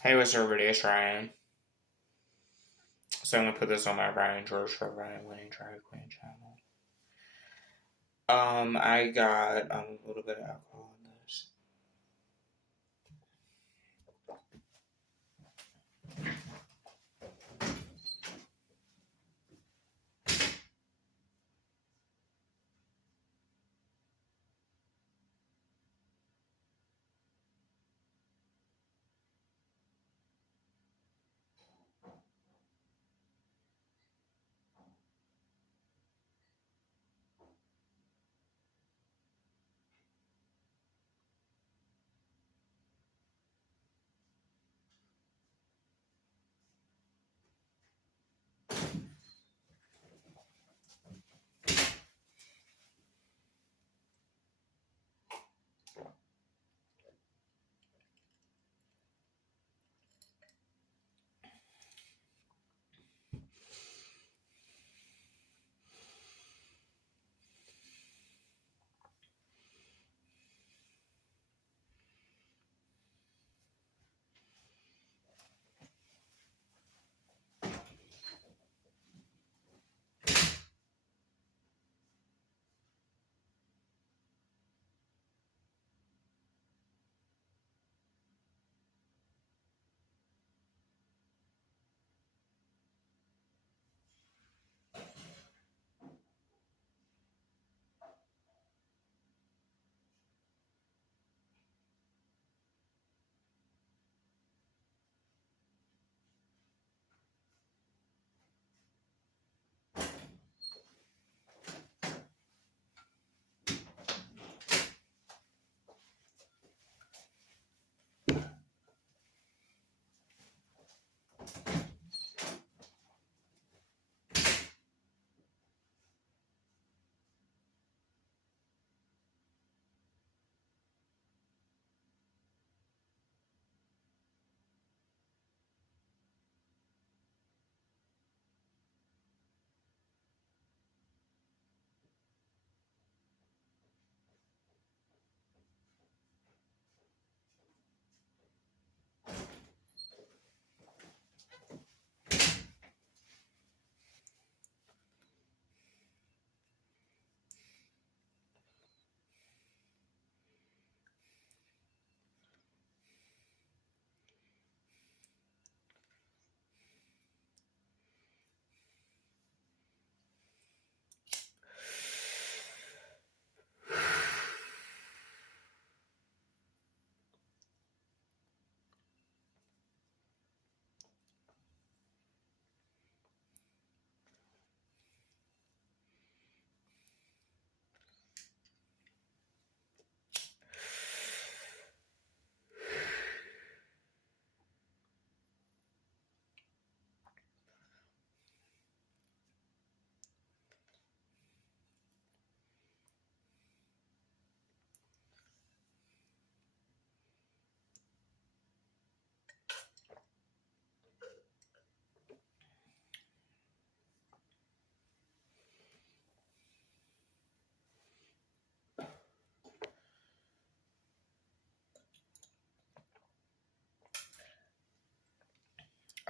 Hey, what's up, everybody? It's Ryan. So I'm gonna put this on my Ryan George for Ryan Winning Drag Queen channel. I got a little bit of alcohol in this.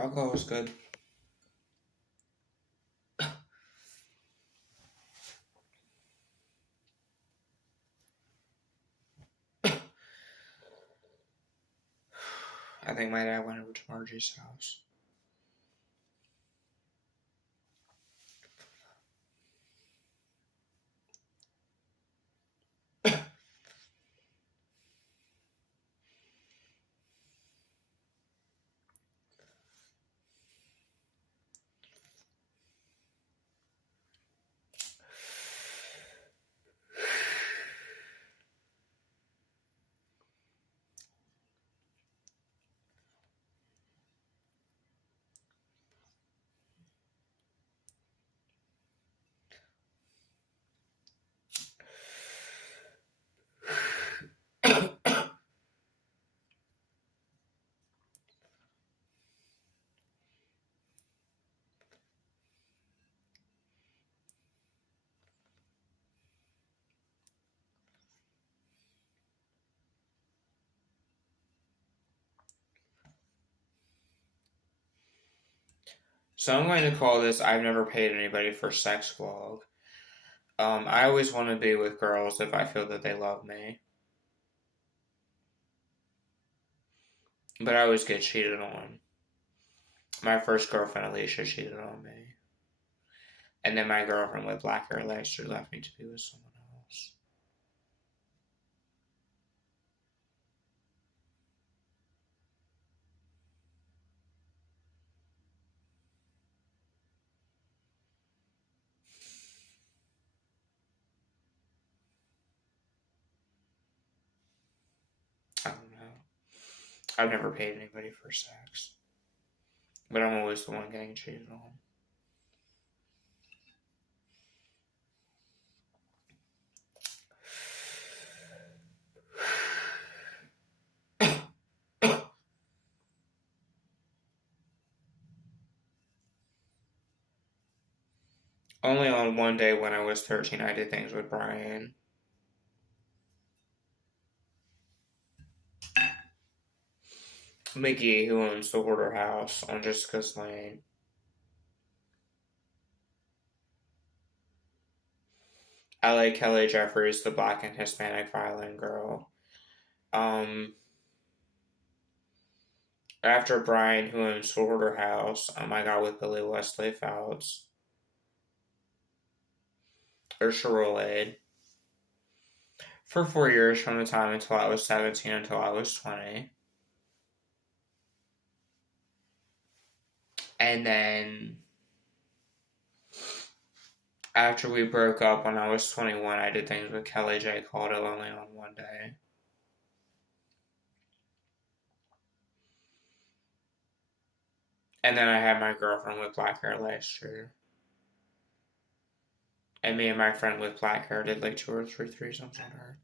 Alcohol is good. I think my dad went over to Margie's house. So I'm going to call this I've Never Paid Anybody for Sex vlog. I always want to be with girls if I feel that they love me. But I always get cheated on. My first girlfriend, Alicia, cheated on me. And then my girlfriend with black hair last year left me to be with someone else. I don't know. I've never paid anybody for sex. But I'm always the one getting cheated on. Only on one day when I was 13 I did things with Bryan. Mickey, who owns the Hoarder House on Jessica's Lane. I like Kelly Jeffries, the black and Hispanic violin girl. After Bryan, who owns the Hoarder House, I got with Billy Wesley Fouts. Or Sherolade. For 4 years, from the time until I was 17 until I was 20. And then after we broke up when I was 21, I did things with Kelly J. Caudill only on one day. And then I had my girlfriend with black hair last year. And me and my friend with black hair did like 2 or 3 threesomes on her.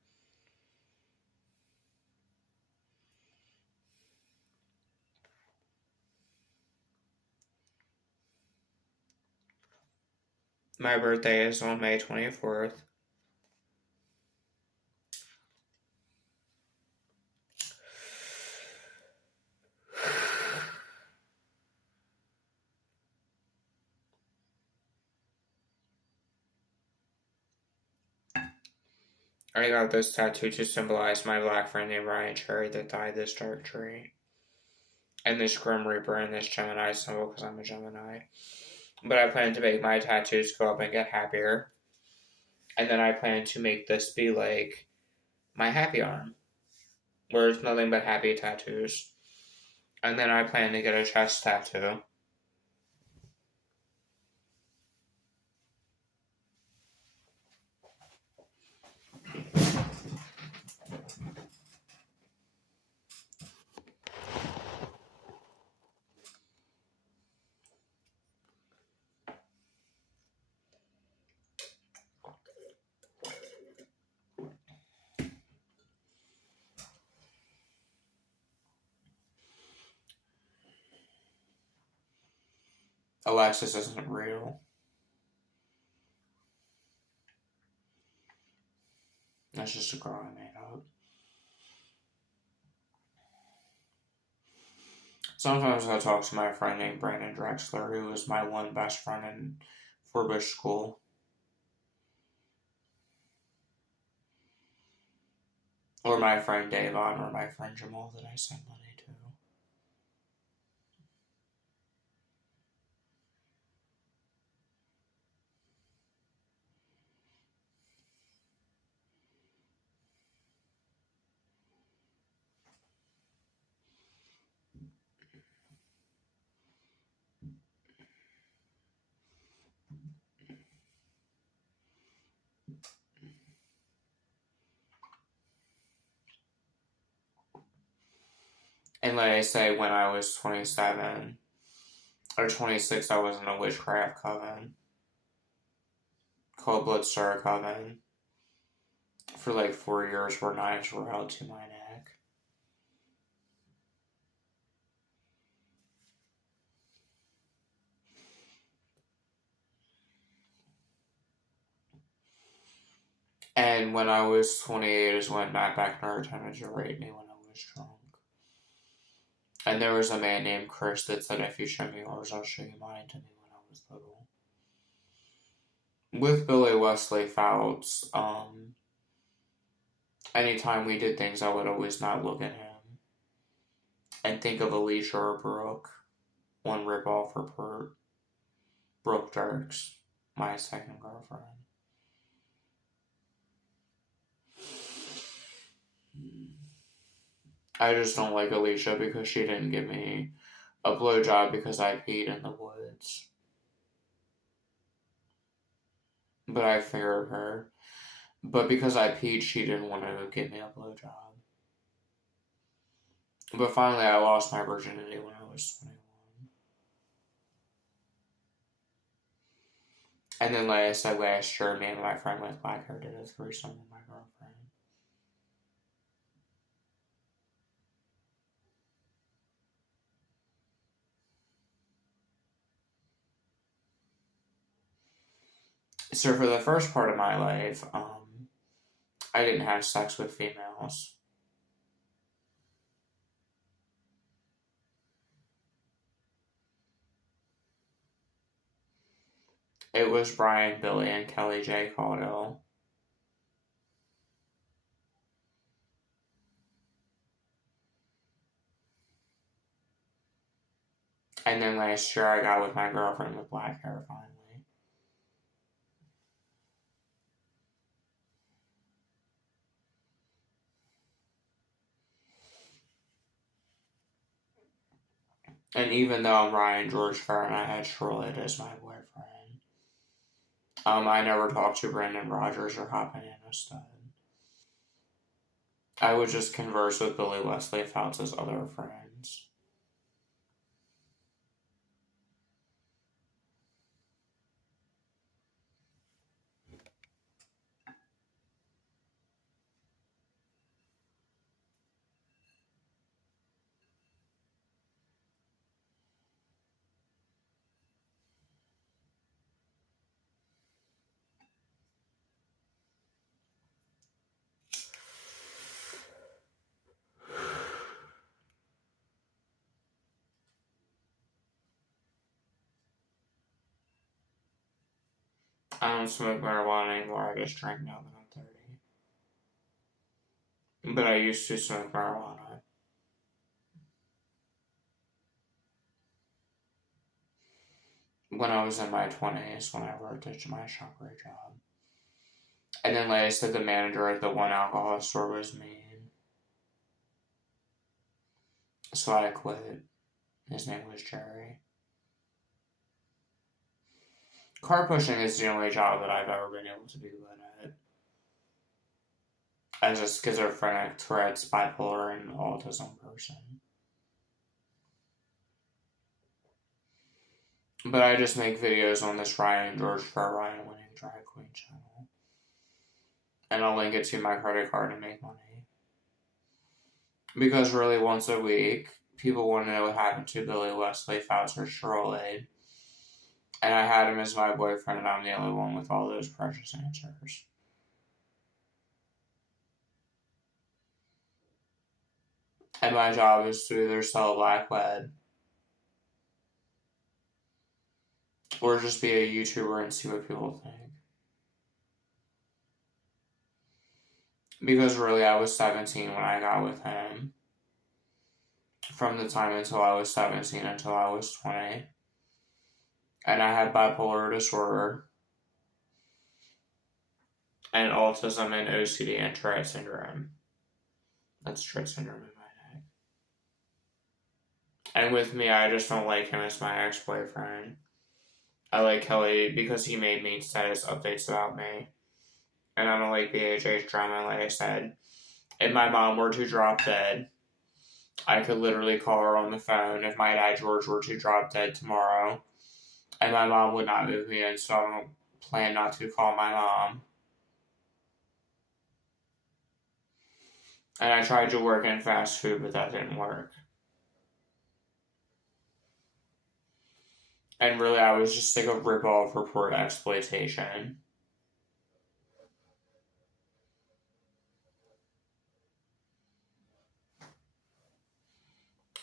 My birthday is on May 24th. I got this tattoo to symbolize my black friend named Ryan Cherry that died this dark tree. And this Grim Reaper and this Gemini symbol because I'm a Gemini. But I plan to make my tattoos go up and get happier. And then I plan to make this be like my happy arm, where it's nothing but happy tattoos. And then I plan to get a chest tattoo. Alexis isn't real. That's just a girl I made up. Sometimes I talk to my friend named Brandon Drexler, who was my one best friend in Forbush School. Or my friend Davon, or my friend Jamal that I send money to. And like I say, when I was 27 or 26, I was in a witchcraft coven called Bloodstar Coven for like 4 years where knives were held to my neck. And when I was 28 is when Matt Beckner attempted to rape me when I was drunk. And there was a man named Chris that said, if you show me yours, I'll show you mine, to me when I was little. With Billy Wesley Fouts, anytime we did things, I would always not look at him and think of Alicia or Brooke. One ripoff for Brooke Dirks, my second girlfriend. I just don't like Alicia because she didn't give me a blowjob because I peed in the woods. But I feared her. But because I peed, she didn't want to give me a blowjob. But finally, I lost my virginity when I was 21. And then, like I said last year, me and my friend with black hair did a threesome with my girlfriend. So for the first part of my life, I didn't have sex with females. It was Bryan, Billy, and Kelly J. Caudill. And then last year I got with my girlfriend with black hair finally. And even though I'm Ryan George Farron, I had Charlotte as my boyfriend. I never talked to Brandon Rogers or Hot Banana Stud. I would just converse with Billy Wesley Fouts' other friends. I don't smoke marijuana anymore, I just drink now that I'm 30. But I used to smoke marijuana. When I was in my 20s, when I worked at my Shopware job. And then, like I said, the manager at the one alcohol store was mean. So I quit. His name was Jerry. Car pushing is the only job that I've ever been able to be good at. As a schizophrenic, Tourette's, bipolar, and autism person. But I just make videos on this Ryan George for Ryan Winning Drag Queen channel. And I'll link it to my credit card and make money. Because really, once a week, people want to know what happened to Billy Wesley Fouts or Shirley. And I had him as my boyfriend, and I'm the only one with all those precious answers. And my job is to either sell black lead or just be a YouTuber and see what people think. Because really, I was 17 when I got with him. From the time until I was 17 until I was 20. And I had bipolar disorder. And autism and OCD and Tourette syndrome. That's Tourette syndrome in my neck. And with me, I just don't like him as my ex-boyfriend. I like Kelly because he made me status updates about me. And I don't like BHH drama, like I said. If my mom were to drop dead, I could literally call her on the phone if my dad George were to drop dead tomorrow. And my mom would not move me in, so I don't plan not to call my mom. And I tried to work in fast food, but that didn't work. And really, I was just sick of rip-off report exploitation.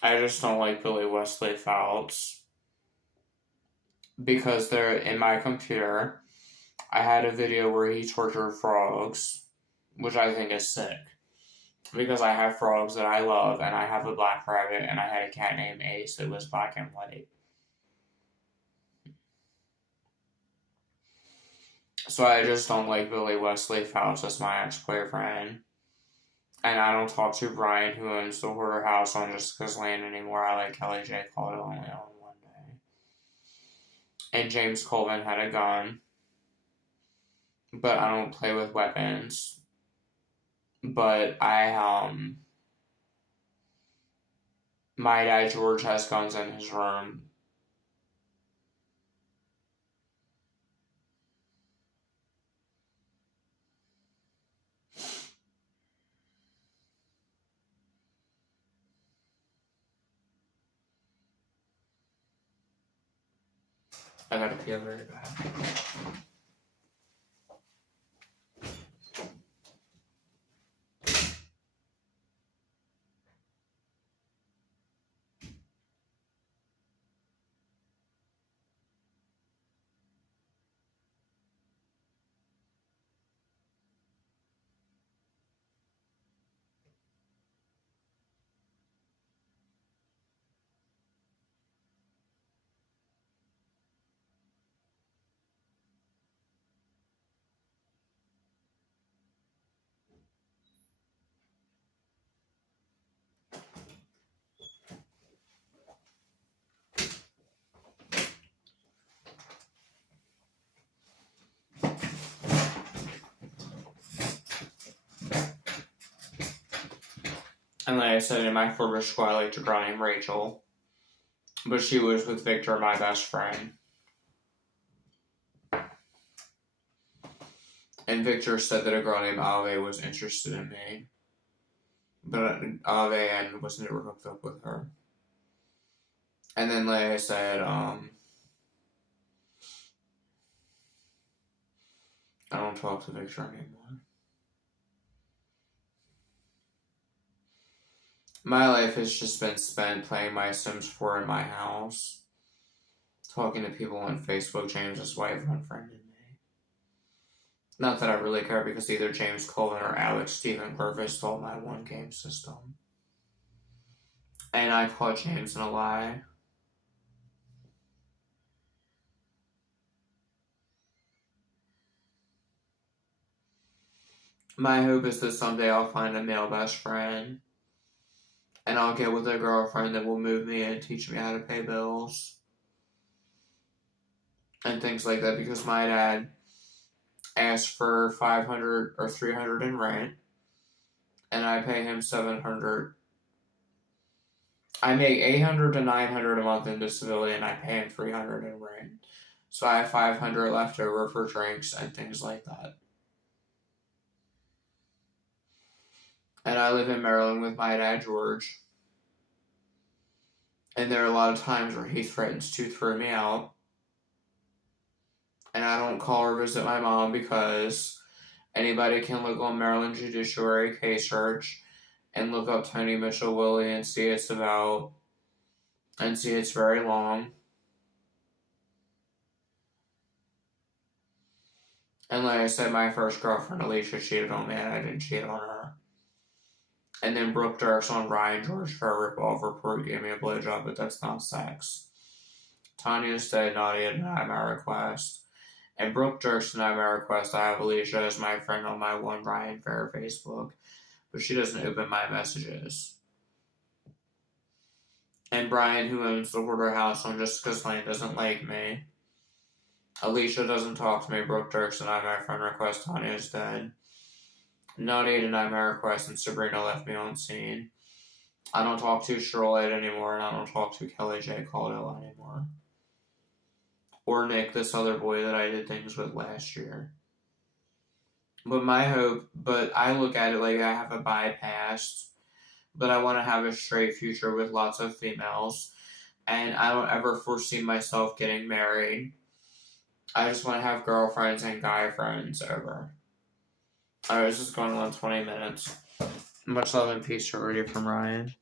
I just don't like Billy Wesley Fouts because they're in my computer. I had a video where he tortured frogs, which I think is sick. Because I have frogs that I love, and I have a black rabbit, and I had a cat named Ace that was black and white. So I just don't like Billy Wesley Fouts as my ex-boyfriend. And I don't talk to Bryan, who owns the Hoarder House on Jessica's Land anymore. I like Kelly J. called it only on one day. And James Colvin had a gun. But I don't play with weapons. But my dad George has guns in his room. I gotta pee very bad. And like I said, in my former school, I liked a girl named Rachel. But she was with Victor, my best friend. And Victor said that a girl named Ave was interested in me. But Ave was never hooked up with her. And then, like I said, I don't talk to Victor anymore. My life has just been spent playing my Sims 4 in my house, talking to people on Facebook. James's wife unfriended me. Not that I really care, because either James Colvin or Alex Stephen Purvis stole my one game system. And I caught James in a lie. My hope is that someday I'll find a male best friend, and I'll get with a girlfriend that will move me and teach me how to pay bills and things like that, because my dad asked for $500 or $300 in rent, and I pay him $700. I make $800 to $900 a month in disability, and I pay him $300 in rent. So I have $500 left over for drinks and things like that. And I live in Maryland with my dad George. And there are a lot of times where he threatens to throw me out. And I don't call or visit my mom, because anybody can look on Maryland Judiciary Case Search and look up Tony Mitchell Willie and see it's very long. And like I said, my first girlfriend Alicia cheated on me, and I didn't cheat on her. And then Brooke Dirks on Ryan George for a rip-off report gave me a blowjob, but that's not sex. Tanya said Nadia denied my request. And Brooke Dirks denied my request. I have Alicia as my friend on my one Ryan Fair Facebook, but she doesn't open my messages. And Bryan, who owns the Hoarder House on Jessica's Land, doesn't like me. Alicia doesn't talk to me. Brooke Dirks denied my friend request. Tanya is dead. Nadia denied my request, and Sabrina left me on scene. I don't talk to Charlotte anymore, and I don't talk to Kelly J. Caldwell anymore. Or Nick, this other boy that I did things with last year. But I look at it like I have a bypass, but I want to have a straight future with lots of females, and I don't ever foresee myself getting married. I just want to have girlfriends and guy friends over. Alright, this is going on 20 minutes. Much love and peace, already from Ryan.